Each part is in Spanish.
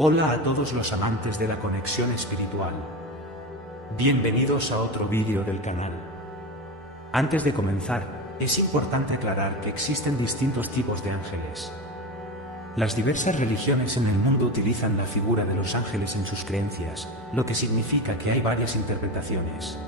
Hola a todos los amantes de la conexión espiritual. Bienvenidos a otro vídeo del canal. Antes de comenzar, es importante aclarar que existen distintos tipos de ángeles. Las diversas religiones en el mundo utilizan la figura de los ángeles en sus creencias, lo que significa que hay varias interpretaciones.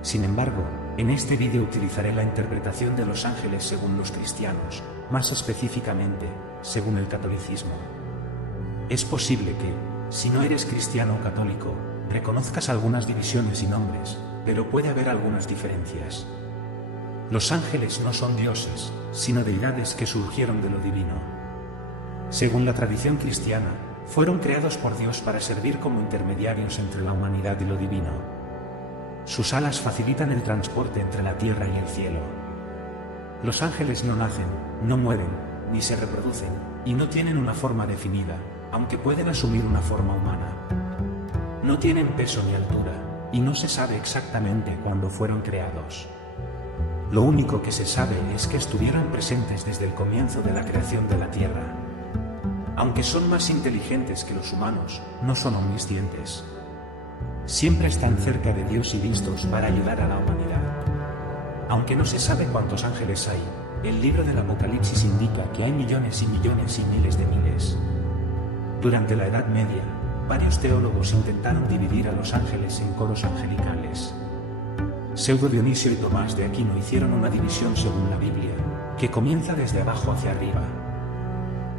Sin embargo, en este vídeo utilizaré la interpretación de los ángeles según los cristianos, más específicamente, según el catolicismo. Es posible que, si no eres cristiano o católico, reconozcas algunas divisiones y nombres, pero puede haber algunas diferencias. Los ángeles no son dioses, sino deidades que surgieron de lo divino. Según la tradición cristiana, fueron creados por Dios para servir como intermediarios entre la humanidad y lo divino. Sus alas facilitan el transporte entre la tierra y el cielo. Los ángeles no nacen, no mueren, ni se reproducen, y no tienen una forma definida, aunque pueden asumir una forma humana. No tienen peso ni altura, y no se sabe exactamente cuándo fueron creados. Lo único que se sabe es que estuvieron presentes desde el comienzo de la creación de la tierra. Aunque son más inteligentes que los humanos, no son omniscientes. Siempre están cerca de Dios y listos para ayudar a la humanidad. Aunque no se sabe cuántos ángeles hay, el libro del Apocalipsis indica que hay millones y millones y miles de miles. Durante la Edad Media, varios teólogos intentaron dividir a los ángeles en coros angelicales. Pseudo Dionisio y Tomás de Aquino hicieron una división según la Biblia, que comienza desde abajo hacia arriba.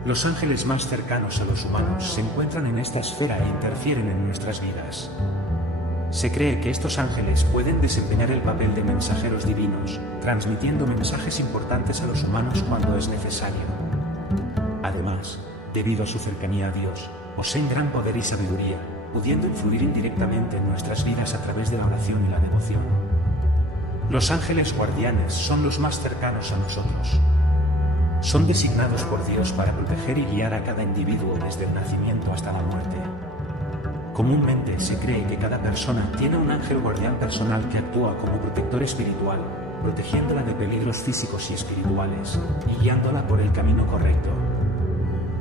Los ángeles más cercanos a los humanos se encuentran en esta esfera e interfieren en nuestras vidas. Se cree que estos ángeles pueden desempeñar el papel de mensajeros divinos, transmitiendo mensajes importantes a los humanos cuando es necesario. Además, debido a su cercanía a Dios, poseen gran poder y sabiduría, pudiendo influir indirectamente en nuestras vidas a través de la oración y la devoción. Los ángeles guardianes son los más cercanos a nosotros. Son designados por Dios para proteger y guiar a cada individuo desde el nacimiento hasta la muerte. Comúnmente se cree que cada persona tiene un ángel guardián personal que actúa como protector espiritual, protegiéndola de peligros físicos y espirituales, y guiándola por el camino correcto.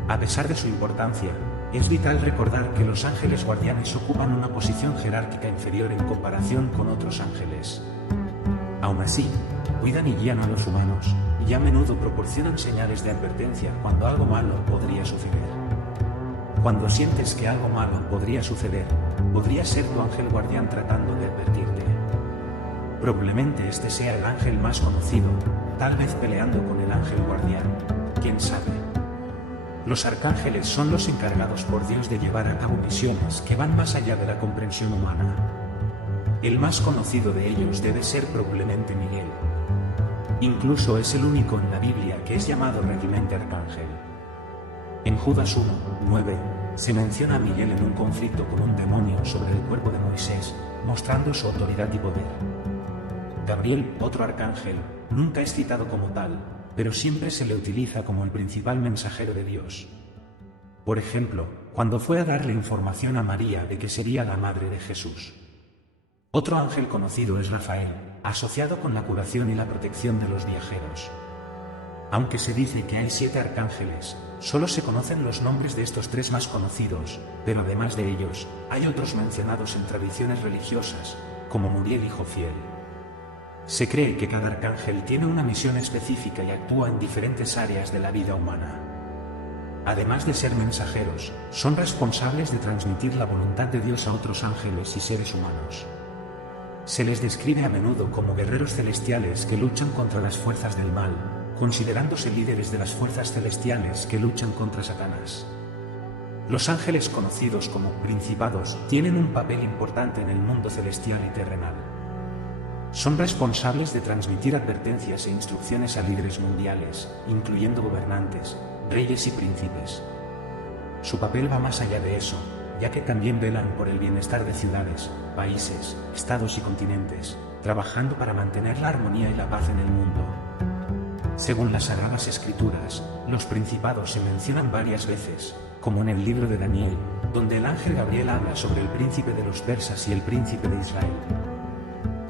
A pesar de su importancia, es vital recordar que los ángeles guardianes ocupan una posición jerárquica inferior en comparación con otros ángeles. Aún así, cuidan y guían a los humanos, y a menudo proporcionan señales de advertencia cuando algo malo podría suceder. Cuando sientes que algo malo podría suceder, podría ser tu ángel guardián tratando de advertirte. Probablemente este sea el ángel más conocido, tal vez peleando con el ángel guardián, quién sabe. Los arcángeles son los encargados por Dios de llevar a cabo misiones que van más allá de la comprensión humana. El más conocido de ellos debe ser probablemente Miguel. Incluso es el único en la Biblia que es llamado realmente arcángel. En Judas 1:9, se menciona a Miguel en un conflicto con un demonio sobre el cuerpo de Moisés, mostrando su autoridad y poder. Gabriel, otro arcángel, nunca es citado como tal, pero siempre se le utiliza como el principal mensajero de Dios. Por ejemplo, cuando fue a darle información a María de que sería la madre de Jesús. Otro ángel conocido es Rafael, asociado con la curación y la protección de los viajeros. Aunque se dice que hay 7 arcángeles, solo se conocen los nombres de estos 3 más conocidos, pero además de ellos, hay otros mencionados en tradiciones religiosas, como Muriel y Jofiel. Se cree que cada arcángel tiene una misión específica y actúa en diferentes áreas de la vida humana. Además de ser mensajeros, son responsables de transmitir la voluntad de Dios a otros ángeles y seres humanos. Se les describe a menudo como guerreros celestiales que luchan contra las fuerzas del mal, considerándose líderes de las fuerzas celestiales que luchan contra Satanás. Los ángeles conocidos como principados tienen un papel importante en el mundo celestial y terrenal. Son responsables de transmitir advertencias e instrucciones a líderes mundiales, incluyendo gobernantes, reyes y príncipes. Su papel va más allá de eso, ya que también velan por el bienestar de ciudades, países, estados y continentes, trabajando para mantener la armonía y la paz en el mundo. Según las Sagradas Escrituras, los principados se mencionan varias veces, como en el libro de Daniel, donde el ángel Gabriel habla sobre el príncipe de los persas y el príncipe de Israel.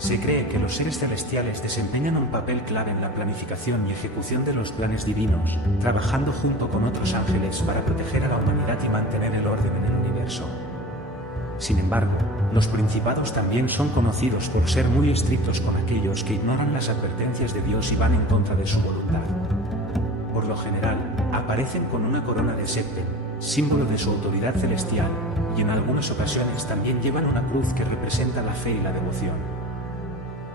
Se cree que los seres celestiales desempeñan un papel clave en la planificación y ejecución de los planes divinos, trabajando junto con otros ángeles para proteger a la humanidad y mantener el orden en el universo. Sin embargo, los principados también son conocidos por ser muy estrictos con aquellos que ignoran las advertencias de Dios y van en contra de su voluntad. Por lo general, aparecen con una corona de septen, símbolo de su autoridad celestial, y en algunas ocasiones también llevan una cruz que representa la fe y la devoción.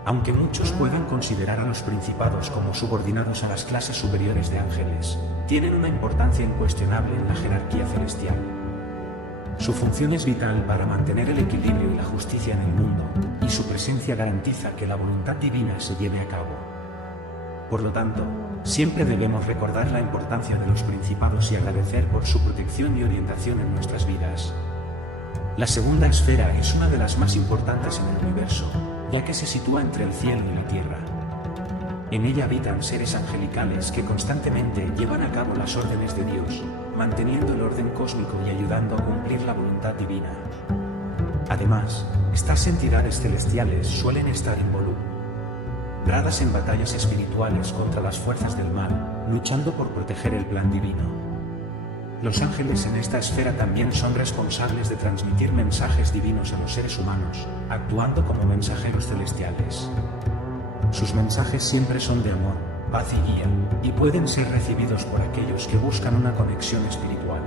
Aunque muchos puedan considerar a los principados como subordinados a las clases superiores de ángeles, tienen una importancia incuestionable en la jerarquía celestial. Su función es vital para mantener el equilibrio y la justicia en el mundo, y su presencia garantiza que la voluntad divina se lleve a cabo. Por lo tanto, siempre debemos recordar la importancia de los principados y agradecer por su protección y orientación en nuestras vidas. La segunda esfera es una de las más importantes en el universo, ya que se sitúa entre el cielo y la tierra. En ella habitan seres angelicales que constantemente llevan a cabo las órdenes de Dios, manteniendo el orden cósmico y ayudando a cumplir la voluntad divina. Además, estas entidades celestiales suelen estar involucradas en batallas espirituales contra las fuerzas del mal, luchando por proteger el plan divino. Los ángeles en esta esfera también son responsables de transmitir mensajes divinos a los seres humanos, actuando como mensajeros celestiales. Sus mensajes siempre son de amor, paz y guía, y pueden ser recibidos por aquellos que buscan una conexión espiritual.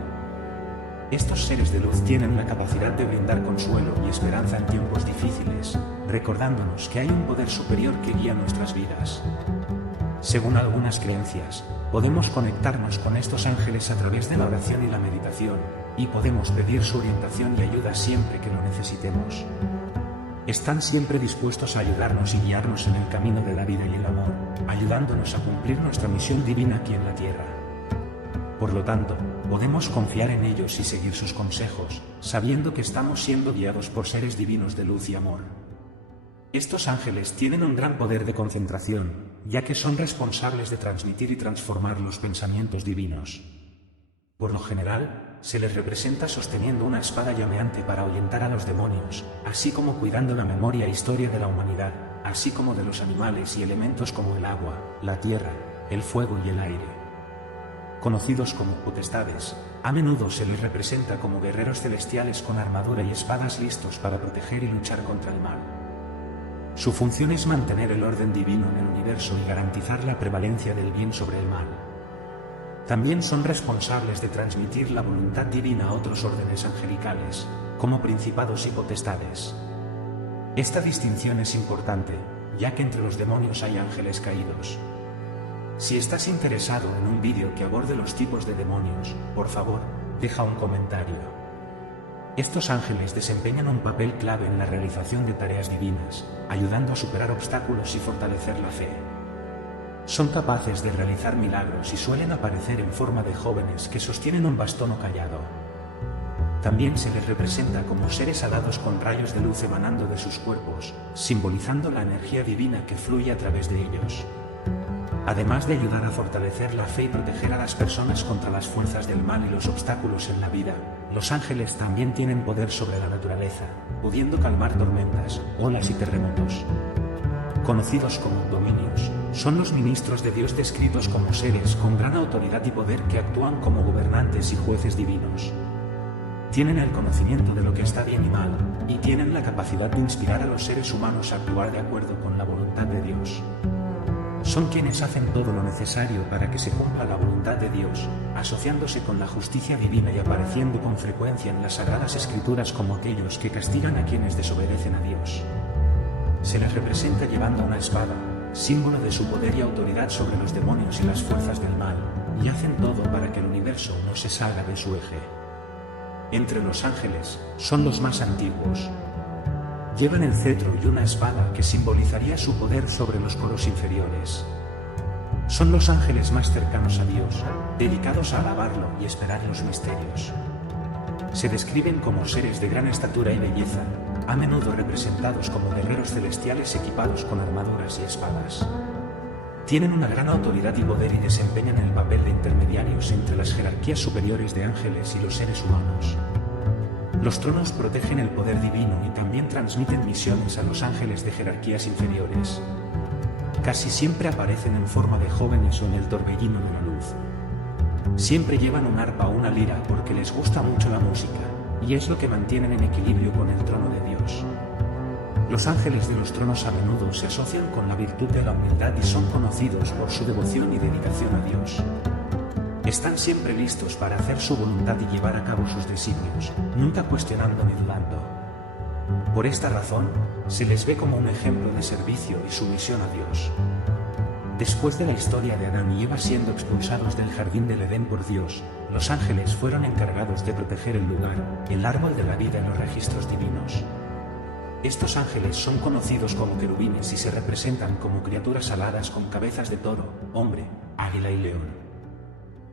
Estos seres de luz tienen la capacidad de brindar consuelo y esperanza en tiempos difíciles, recordándonos que hay un poder superior que guía nuestras vidas. Según algunas creencias, podemos conectarnos con estos ángeles a través de la oración y la meditación, y podemos pedir su orientación y ayuda siempre que lo necesitemos. Están siempre dispuestos a ayudarnos y guiarnos en el camino de la vida y el amor, ayudándonos a cumplir nuestra misión divina aquí en la tierra. Por lo tanto, podemos confiar en ellos y seguir sus consejos, sabiendo que estamos siendo guiados por seres divinos de luz y amor. Estos ángeles tienen un gran poder de concentración, ya que son responsables de transmitir y transformar los pensamientos divinos. Por lo general, se les representa sosteniendo una espada llameante para ahuyentar a los demonios, así como cuidando la memoria e historia de la humanidad, así como de los animales y elementos como el agua, la tierra, el fuego y el aire. Conocidos como potestades, a menudo se les representa como guerreros celestiales con armadura y espadas listos para proteger y luchar contra el mal. Su función es mantener el orden divino en el universo y garantizar la prevalencia del bien sobre el mal. También son responsables de transmitir la voluntad divina a otros órdenes angelicales, como principados y potestades. Esta distinción es importante, ya que entre los demonios hay ángeles caídos. Si estás interesado en un vídeo que aborde los tipos de demonios, por favor, deja un comentario. Estos ángeles desempeñan un papel clave en la realización de tareas divinas, ayudando a superar obstáculos y fortalecer la fe. Son capaces de realizar milagros y suelen aparecer en forma de jóvenes que sostienen un bastón o cayado. También se les representa como seres alados con rayos de luz emanando de sus cuerpos, simbolizando la energía divina que fluye a través de ellos. Además de ayudar a fortalecer la fe y proteger a las personas contra las fuerzas del mal y los obstáculos en la vida, los ángeles también tienen poder sobre la naturaleza, pudiendo calmar tormentas, olas y terremotos. Conocidos como dominios, son los ministros de Dios descritos como seres con gran autoridad y poder que actúan como gobernantes y jueces divinos. Tienen el conocimiento de lo que está bien y mal, y tienen la capacidad de inspirar a los seres humanos a actuar de acuerdo con la voluntad de Dios. Son quienes hacen todo lo necesario para que se cumpla la voluntad de Dios, asociándose con la justicia divina y apareciendo con frecuencia en las Sagradas Escrituras como aquellos que castigan a quienes desobedecen a Dios. Se les representa llevando una espada, símbolo de su poder y autoridad sobre los demonios y las fuerzas del mal, y hacen todo para que el universo no se salga de su eje. Entre los ángeles, son los más antiguos. Llevan el cetro y una espada que simbolizaría su poder sobre los coros inferiores. Son los ángeles más cercanos a Dios, dedicados a alabarlo y esperar los misterios. Se describen como seres de gran estatura y belleza, a menudo representados como guerreros celestiales equipados con armaduras y espadas. Tienen una gran autoridad y poder y desempeñan el papel de intermediarios entre las jerarquías superiores de ángeles y los seres humanos. Los tronos protegen el poder divino y también transmiten misiones a los ángeles de jerarquías inferiores. Casi siempre aparecen en forma de jóvenes o en el torbellino de la luz. Siempre llevan un arpa o una lira porque les gusta mucho la música, y es lo que mantienen en equilibrio con el trono de Dios. Los ángeles de los tronos a menudo se asocian con la virtud de la humildad y son conocidos por su devoción y dedicación a Dios. Están siempre listos para hacer su voluntad y llevar a cabo sus designios, nunca cuestionando ni dudando. Por esta razón, se les ve como un ejemplo de servicio y sumisión a Dios. Después de la historia de Adán y Eva siendo expulsados del jardín del Edén por Dios, los ángeles fueron encargados de proteger el lugar, el árbol de la vida en los registros divinos. Estos ángeles son conocidos como querubines y se representan como criaturas aladas con cabezas de toro, hombre, águila y león.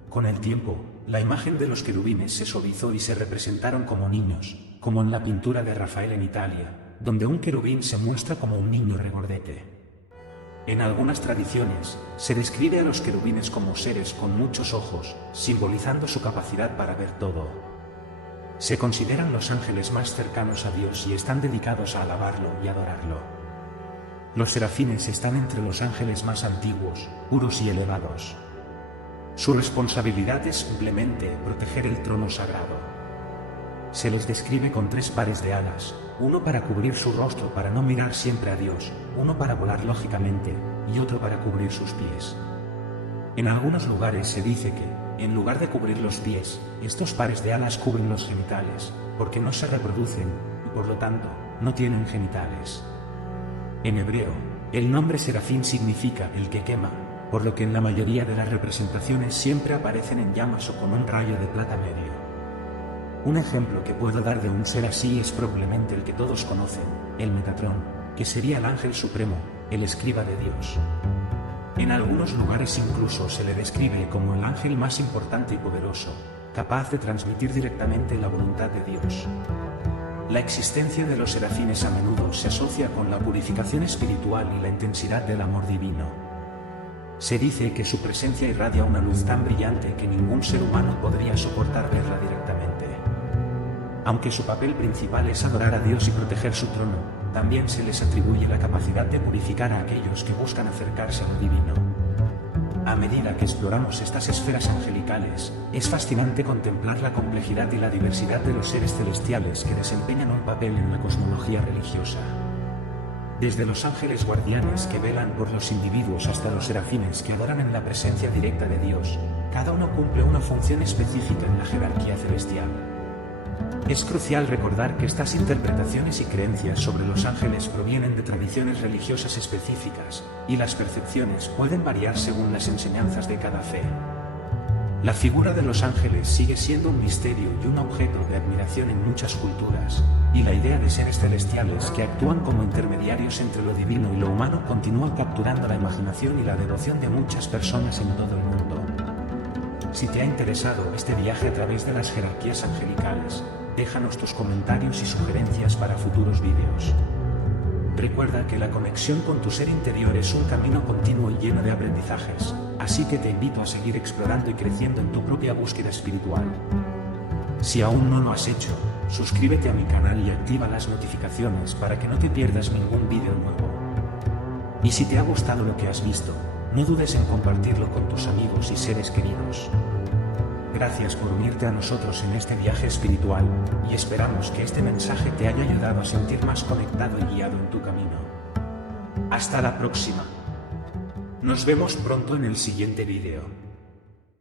Con el tiempo, la imagen de los querubines se suavizó y se representaron como niños, como en la pintura de Rafael en Italia, donde un querubín se muestra como un niño regordete. En algunas tradiciones, se describe a los querubines como seres con muchos ojos, simbolizando su capacidad para ver todo. Se consideran los ángeles más cercanos a Dios y están dedicados a alabarlo y adorarlo. Los serafines están entre los ángeles más antiguos, puros y elevados. Su responsabilidad es simplemente proteger el trono sagrado. Se les describe con 3 pares de alas, uno para cubrir su rostro para no mirar siempre a Dios, uno para volar lógicamente, y otro para cubrir sus pies. En algunos lugares se dice que, en lugar de cubrir los pies, estos pares de alas cubren los genitales, porque no se reproducen, y por lo tanto, no tienen genitales. En hebreo, el nombre serafín significa el que quema, por lo que en la mayoría de las representaciones siempre aparecen en llamas o con un rayo de plata medio. Un ejemplo que puedo dar de un ser así es probablemente el que todos conocen, el Metatrón, que sería el ángel supremo, el escriba de Dios. En algunos lugares incluso se le describe como el ángel más importante y poderoso, capaz de transmitir directamente la voluntad de Dios. La existencia de los serafines a menudo se asocia con la purificación espiritual y la intensidad del amor divino. Se dice que su presencia irradia una luz tan brillante que ningún ser humano podría soportar verla directamente. Aunque su papel principal es adorar a Dios y proteger su trono, también se les atribuye la capacidad de purificar a aquellos que buscan acercarse a lo divino. A medida que exploramos estas esferas angelicales, es fascinante contemplar la complejidad y la diversidad de los seres celestiales que desempeñan un papel en la cosmología religiosa. Desde los ángeles guardianes que velan por los individuos hasta los serafines que adoran en la presencia directa de Dios, cada uno cumple una función específica en la jerarquía celestial. Es crucial recordar que estas interpretaciones y creencias sobre los ángeles provienen de tradiciones religiosas específicas, y las percepciones pueden variar según las enseñanzas de cada fe. La figura de los ángeles sigue siendo un misterio y un objeto de admiración en muchas culturas, y la idea de seres celestiales que actúan como intermediarios entre lo divino y lo humano continúa capturando la imaginación y la devoción de muchas personas en todo el mundo. Si te ha interesado este viaje a través de las jerarquías angelicales, déjanos tus comentarios y sugerencias para futuros vídeos. Recuerda que la conexión con tu ser interior es un camino continuo y lleno de aprendizajes, así que te invito a seguir explorando y creciendo en tu propia búsqueda espiritual. Si aún no lo has hecho, suscríbete a mi canal y activa las notificaciones para que no te pierdas ningún vídeo nuevo. Y si te ha gustado lo que has visto, no dudes en compartirlo con tus amigos y seres queridos. Gracias por unirte a nosotros en este viaje espiritual, y esperamos que este mensaje te haya ayudado a sentir más conectado y guiado en tu camino. Hasta la próxima. Nos vemos pronto en el siguiente vídeo.